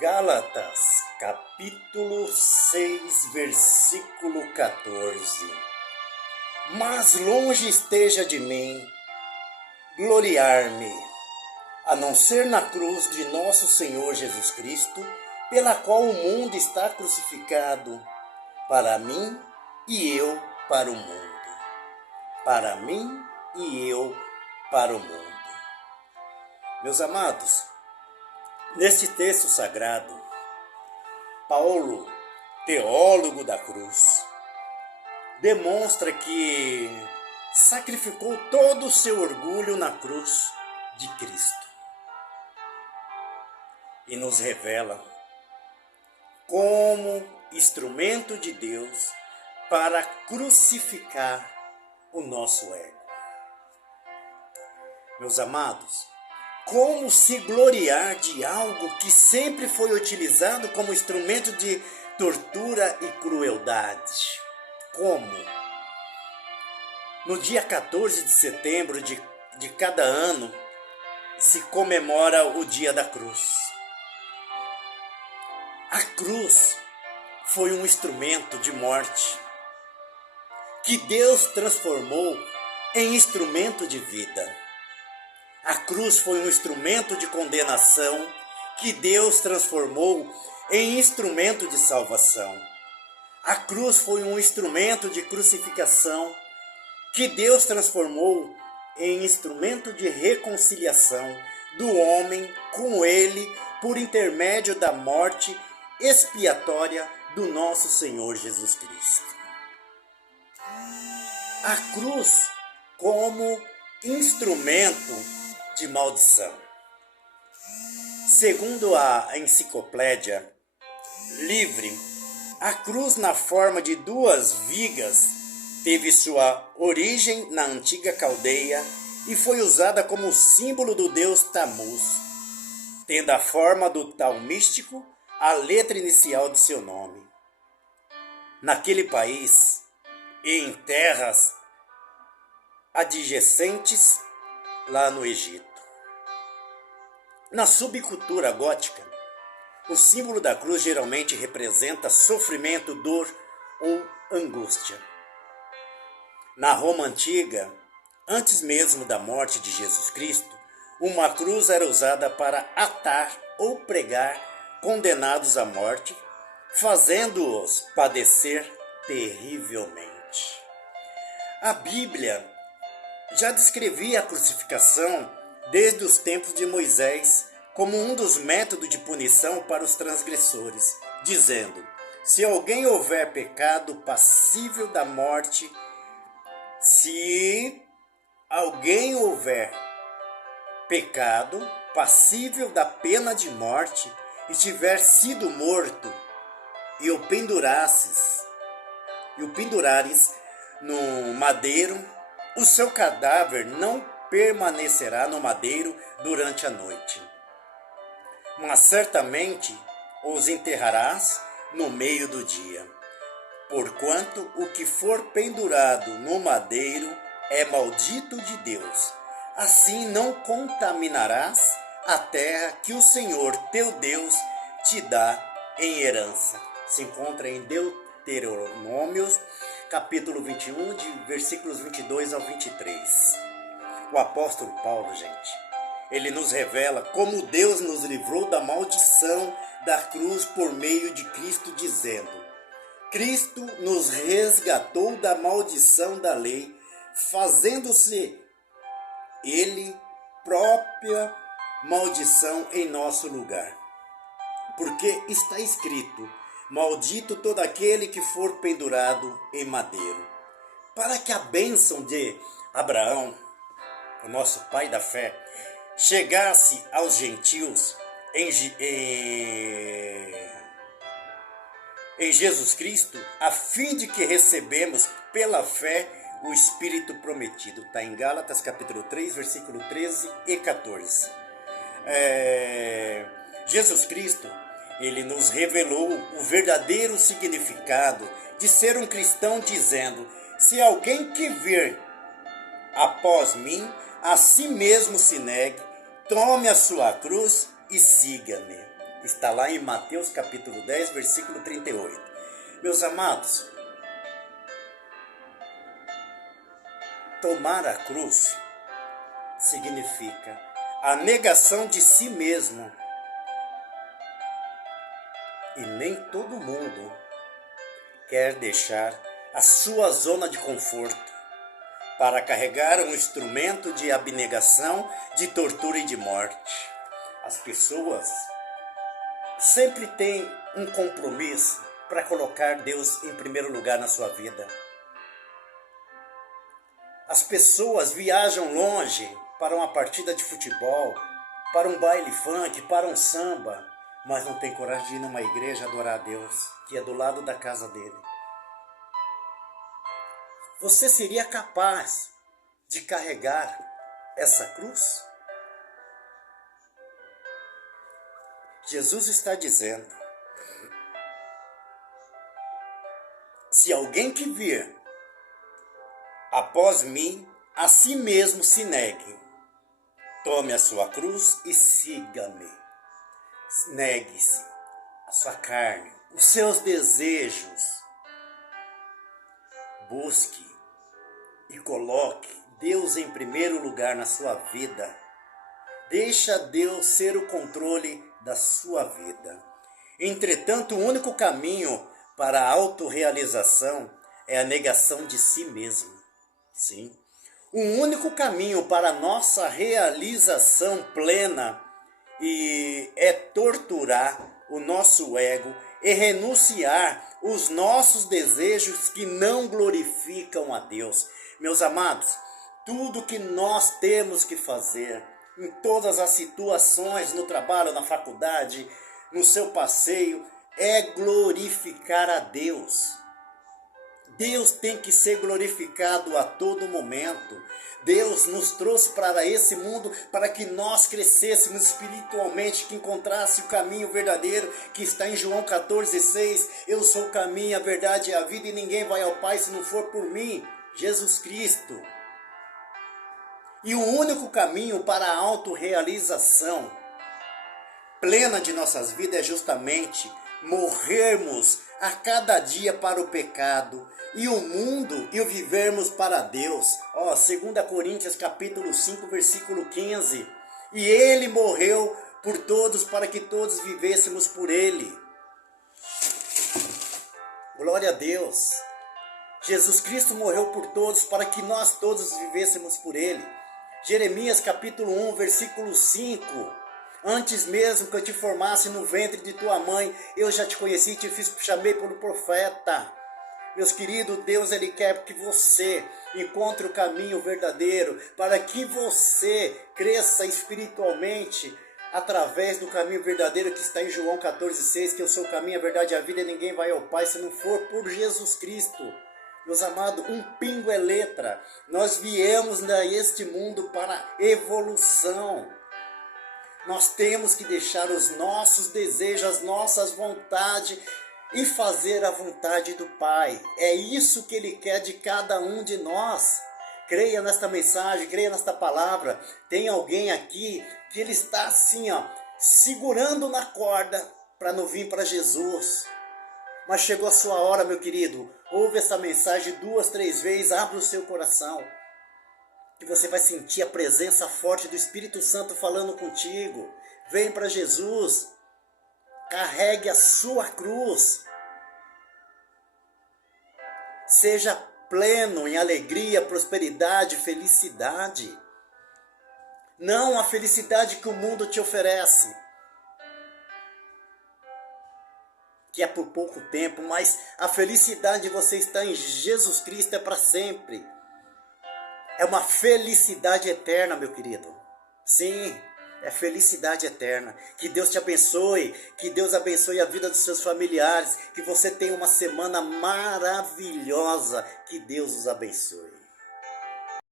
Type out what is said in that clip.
Gálatas, capítulo 6, versículo 14. Mas longe esteja de mim gloriar-me, a não ser na cruz de nosso Senhor Jesus Cristo, pela qual o mundo está crucificado, para mim e eu para o mundo. Para mim e eu para o mundo. Meus amados, neste texto sagrado, Paulo, teólogo da cruz, demonstra que sacrificou todo o seu orgulho na cruz de Cristo e nos revela como instrumento de Deus para crucificar o nosso ego. Meus amados, como se gloriar de algo que sempre foi utilizado como instrumento de tortura e crueldade? Como? No dia 14 de setembro de cada ano, se comemora o Dia da Cruz. A cruz foi um instrumento de morte que Deus transformou em instrumento de vida. A cruz foi um instrumento de condenação que Deus transformou em instrumento de salvação. A cruz foi um instrumento de crucificação que Deus transformou em instrumento de reconciliação do homem com Ele por intermédio da morte expiatória do nosso Senhor Jesus Cristo. A cruz como instrumento de maldição. Segundo a enciclopédia Livre, a cruz na forma de duas vigas teve sua origem na antiga Caldeia e foi usada como símbolo do deus Tammuz, tendo a forma do tal místico a letra inicial de seu nome. Naquele país e em terras adjacentes lá no Egito. Na subcultura gótica, o símbolo da cruz geralmente representa sofrimento, dor ou angústia. Na Roma antiga, antes mesmo da morte de Jesus Cristo, uma cruz era usada para atar ou pregar condenados à morte, fazendo-os padecer terrivelmente. A Bíblia já descrevia a crucificação desde os tempos de Moisés como um dos métodos de punição para os transgressores, dizendo: se alguém houver pecado passível da morte, se alguém houver pecado passível da pena de morte e tiver sido morto e o pendurares no madeiro, o seu cadáver não permanecerá no madeiro durante a noite, mas certamente os enterrarás no meio do dia. Porquanto o que for pendurado no madeiro é maldito de Deus. Assim não contaminarás a terra que o Senhor teu Deus te dá em herança. Se encontra em Deuteronômios, capítulo 21, de versículos 22 ao 23. O apóstolo Paulo, gente, ele nos revela como Deus nos livrou da maldição da cruz por meio de Cristo, dizendo: Cristo nos resgatou da maldição da lei, fazendo-se Ele própria maldição em nosso lugar. Porque está escrito: maldito todo aquele que for pendurado em madeiro. Para que a bênção de Abraão, o nosso pai da fé, chegasse aos gentios em Jesus Cristo, a fim de que recebemos pela fé o Espírito prometido. Está em Gálatas capítulo 3, versículo 13 e 14. Jesus Cristo, ele nos revelou o verdadeiro significado de ser um cristão, dizendo: se alguém que vir após mim, a si mesmo se negue, tome a sua cruz e siga-me. Está lá em Mateus capítulo 10, versículo 38. Meus amados, tomar a cruz significa a negação de si mesmo. E nem todo mundo quer deixar a sua zona de conforto para carregar um instrumento de abnegação, de tortura e de morte. As pessoas sempre têm um compromisso para colocar Deus em primeiro lugar na sua vida. As pessoas viajam longe para uma partida de futebol, para um baile funk, para um samba, mas não tem coragem de ir numa igreja adorar a Deus, que é do lado da casa dele. Você seria capaz de carregar essa cruz? Jesus está dizendo: se alguém que vir após mim, a si mesmo se negue. Tome a sua cruz e siga-me. Negue-se a sua carne, os seus desejos. Busque e coloque Deus em primeiro lugar na sua vida. Deixa Deus ser o controle da sua vida. Entretanto, o único caminho para a autorrealização é a negação de si mesmo. Sim. O único caminho para a nossa realização plena é torturar o nosso ego e renunciar os nossos desejos que não glorificam a Deus. Meus amados, tudo que nós temos que fazer em todas as situações, no trabalho, na faculdade, no seu passeio, é glorificar a Deus. Deus tem que ser glorificado a todo momento. Deus nos trouxe para esse mundo para que nós crescêssemos espiritualmente, que encontrasse o caminho verdadeiro, que está em João 14,6. Eu sou o caminho, a verdade e a vida, e ninguém vai ao Pai se não for por mim, Jesus Cristo. E o único caminho para a autorrealização plena de nossas vidas é justamente morrermos a cada dia para o pecado e o mundo e o vivermos para Deus. 2 Coríntios capítulo 5, versículo 15. E ele morreu por todos para que todos vivêssemos por ele. Glória a Deus. Jesus Cristo morreu por todos para que nós todos vivêssemos por ele. Jeremias capítulo 1, versículo 5. Antes mesmo que eu te formasse no ventre de tua mãe, eu já te conheci e te chamei pelo profeta. Meus queridos, Deus ele quer que você encontre o caminho verdadeiro, para que você cresça espiritualmente através do caminho verdadeiro que está em João 14,6, que eu sou o caminho, a verdade e a vida, e ninguém vai ao Pai se não for por Jesus Cristo. Meus amados, um pingo é letra. Nós viemos neste mundo para evolução. Nós temos que deixar os nossos desejos, as nossas vontades e fazer a vontade do Pai. É isso que Ele quer de cada um de nós. Creia nesta mensagem, creia nesta palavra. Tem alguém aqui que ele está assim, segurando na corda para não vir para Jesus. Mas chegou a sua hora, meu querido. Ouve essa mensagem 2, 3 vezes, abre o seu coração. Que você vai sentir a presença forte do Espírito Santo falando contigo. Vem para Jesus. Carregue a sua cruz. Seja pleno em alegria, prosperidade, felicidade. Não a felicidade que o mundo te oferece, que é por pouco tempo, mas a felicidade de você estar em Jesus Cristo é para sempre. É uma felicidade eterna, meu querido. Sim, é felicidade eterna. Que Deus te abençoe. Que Deus abençoe a vida dos seus familiares. Que você tenha uma semana maravilhosa. Que Deus os abençoe.